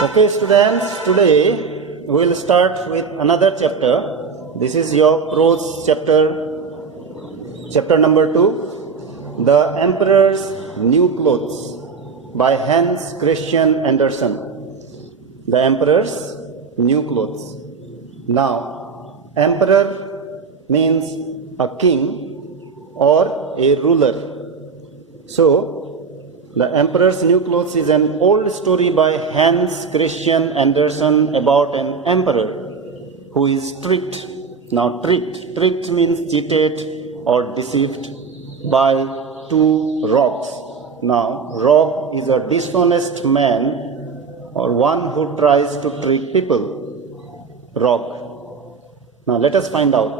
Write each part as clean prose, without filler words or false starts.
Okay, students, today we will start with another chapter. This is your prose chapter number 2, The Emperor's New Clothes by Hans Christian Andersen. The Emperor's New Clothes. Now, emperor means a king or a ruler. So, The Emperor's New Clothes is an old story by Hans Christian Andersen about an emperor who is tricked. Now, tricked means cheated or deceived by two rogues. Now, rogue is a dishonest man or one who tries to trick people. Rogue. Now, let us find out.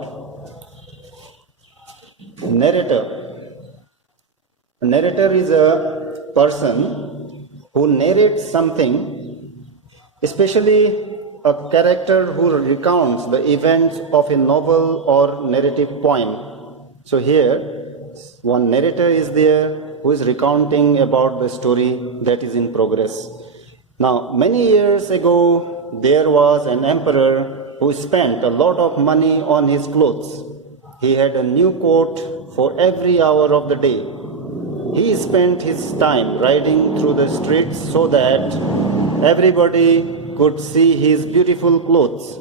Narrator. A narrator is a person who narrates something, especially a character who recounts the events of a novel or narrative poem. So here, one narrator is there who is recounting about the story that is in progress. Now, many years ago, there was an emperor who spent a lot of money on his clothes. He had a new coat for every hour of the day. He spent his time riding through the streets so that everybody could see his beautiful clothes.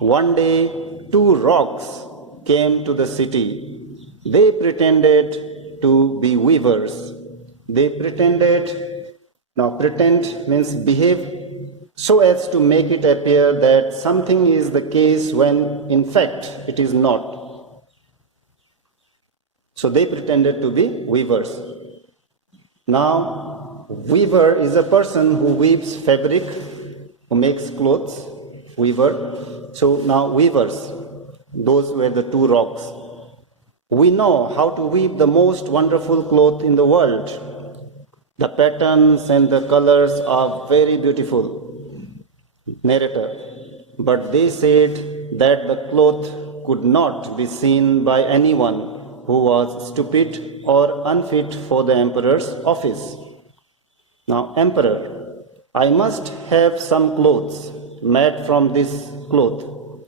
One day, two rogues came to the city. They pretended to be weavers. Pretend means behave so as to make it appear that something is the case when in fact it is not. So they pretended to be weavers. Now, weaver is a person who weaves fabric, who makes clothes, weaver. So now weavers, those were the two rogues. We know how to weave the most wonderful cloth in the world. The patterns and the colors are very beautiful. Narrator. But they said that the cloth could not be seen by anyone who was stupid or unfit for the emperor's office. Now, emperor, I must have some clothes made from this cloth.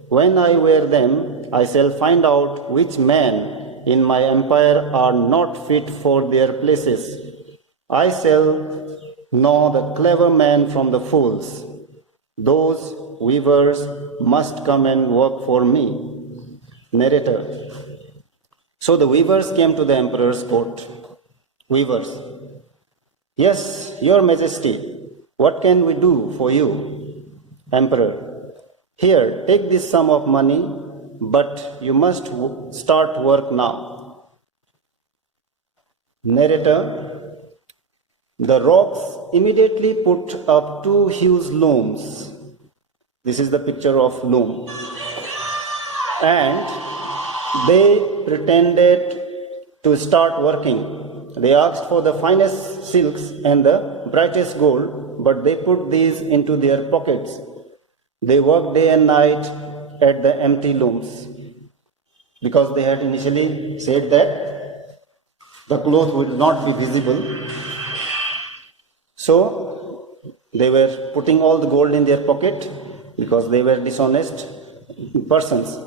When I wear them, I shall find out which men in my empire are not fit for their places. I shall know the clever men from the fools. Those weavers must come and work for me. Narrator. So the weavers came to the emperor's court. Weavers. Yes, your majesty, what can we do for you? Emperor. Here, take this sum of money, but you must start work now. Narrator. The rogues immediately put up two huge looms. This is the picture of loom. And they pretended to start working. They asked for the finest silks and the brightest gold, but they put these into their pockets. They worked day and night at the empty looms because they had initially said that the cloth would not be visible. So they were putting all the gold in their pocket because they were dishonest persons.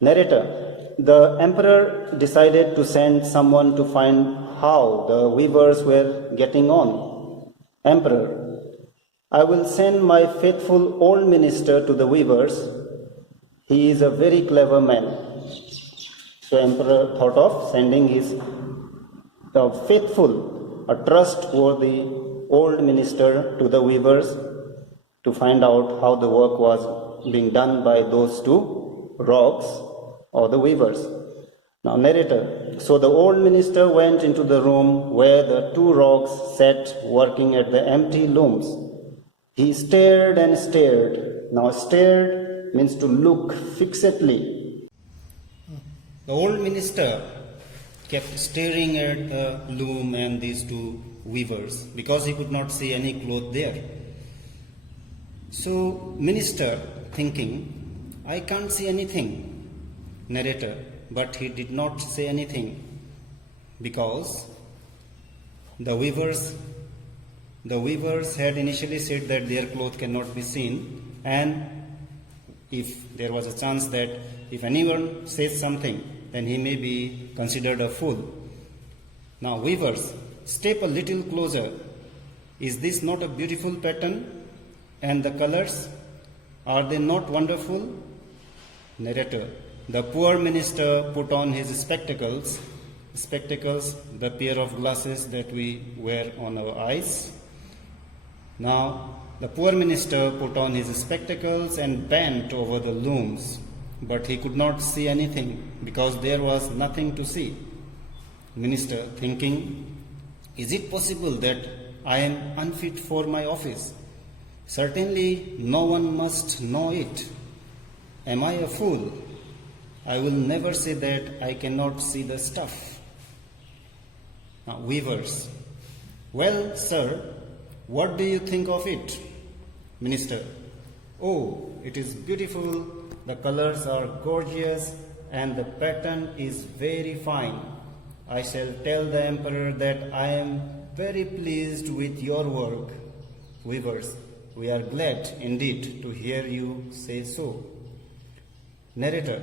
Narrator. The emperor decided to send someone to find how the weavers were getting on. Emperor, I will send my faithful old minister to the weavers. He is a very clever man. So emperor thought of sending his faithful, a trustworthy old minister to the weavers to find out how the work was being done by those two rogues or the weavers. Now, narrator. So the old minister went into the room where the two rogues sat working at the empty looms. He stared and stared. Now, stared means to look fixedly. The old minister kept staring at the loom and these two weavers because he could not see any cloth there. So, minister thinking, I can't see anything. Narrator, but he did not say anything because the weavers The weavers had initially said that their cloth cannot be seen, and if there was a chance that if anyone says something, then he may be considered a fool. Now, weavers, step a little closer. Is this not a beautiful pattern? And the colors, are they not wonderful? Narrator, the poor minister put on his spectacles, the pair of glasses that we wear on our eyes. Now, the poor minister put on his spectacles and bent over the looms, but he could not see anything because there was nothing to see. Minister, thinking, is it possible that I am unfit for my office? Certainly no one must know it. Am I a fool? I will never say that I cannot see the stuff. Now, weavers, well, sir, what do you think of it? Minister, oh, it is beautiful, the colors are gorgeous, and the pattern is very fine. I shall tell the emperor that I am very pleased with your work. Weavers, we are glad indeed to hear you say so. Narrator,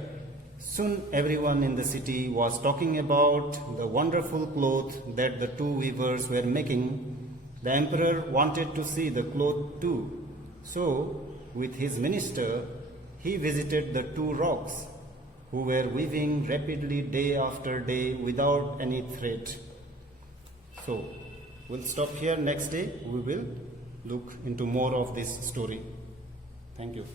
soon everyone in the city was talking about the wonderful cloth that the two weavers were making. The emperor wanted to see the cloth too. So, with his minister, he visited the two rocks, who were weaving rapidly day after day without any threat. So, we'll stop here. Next day, we will look into more of this story. Thank you.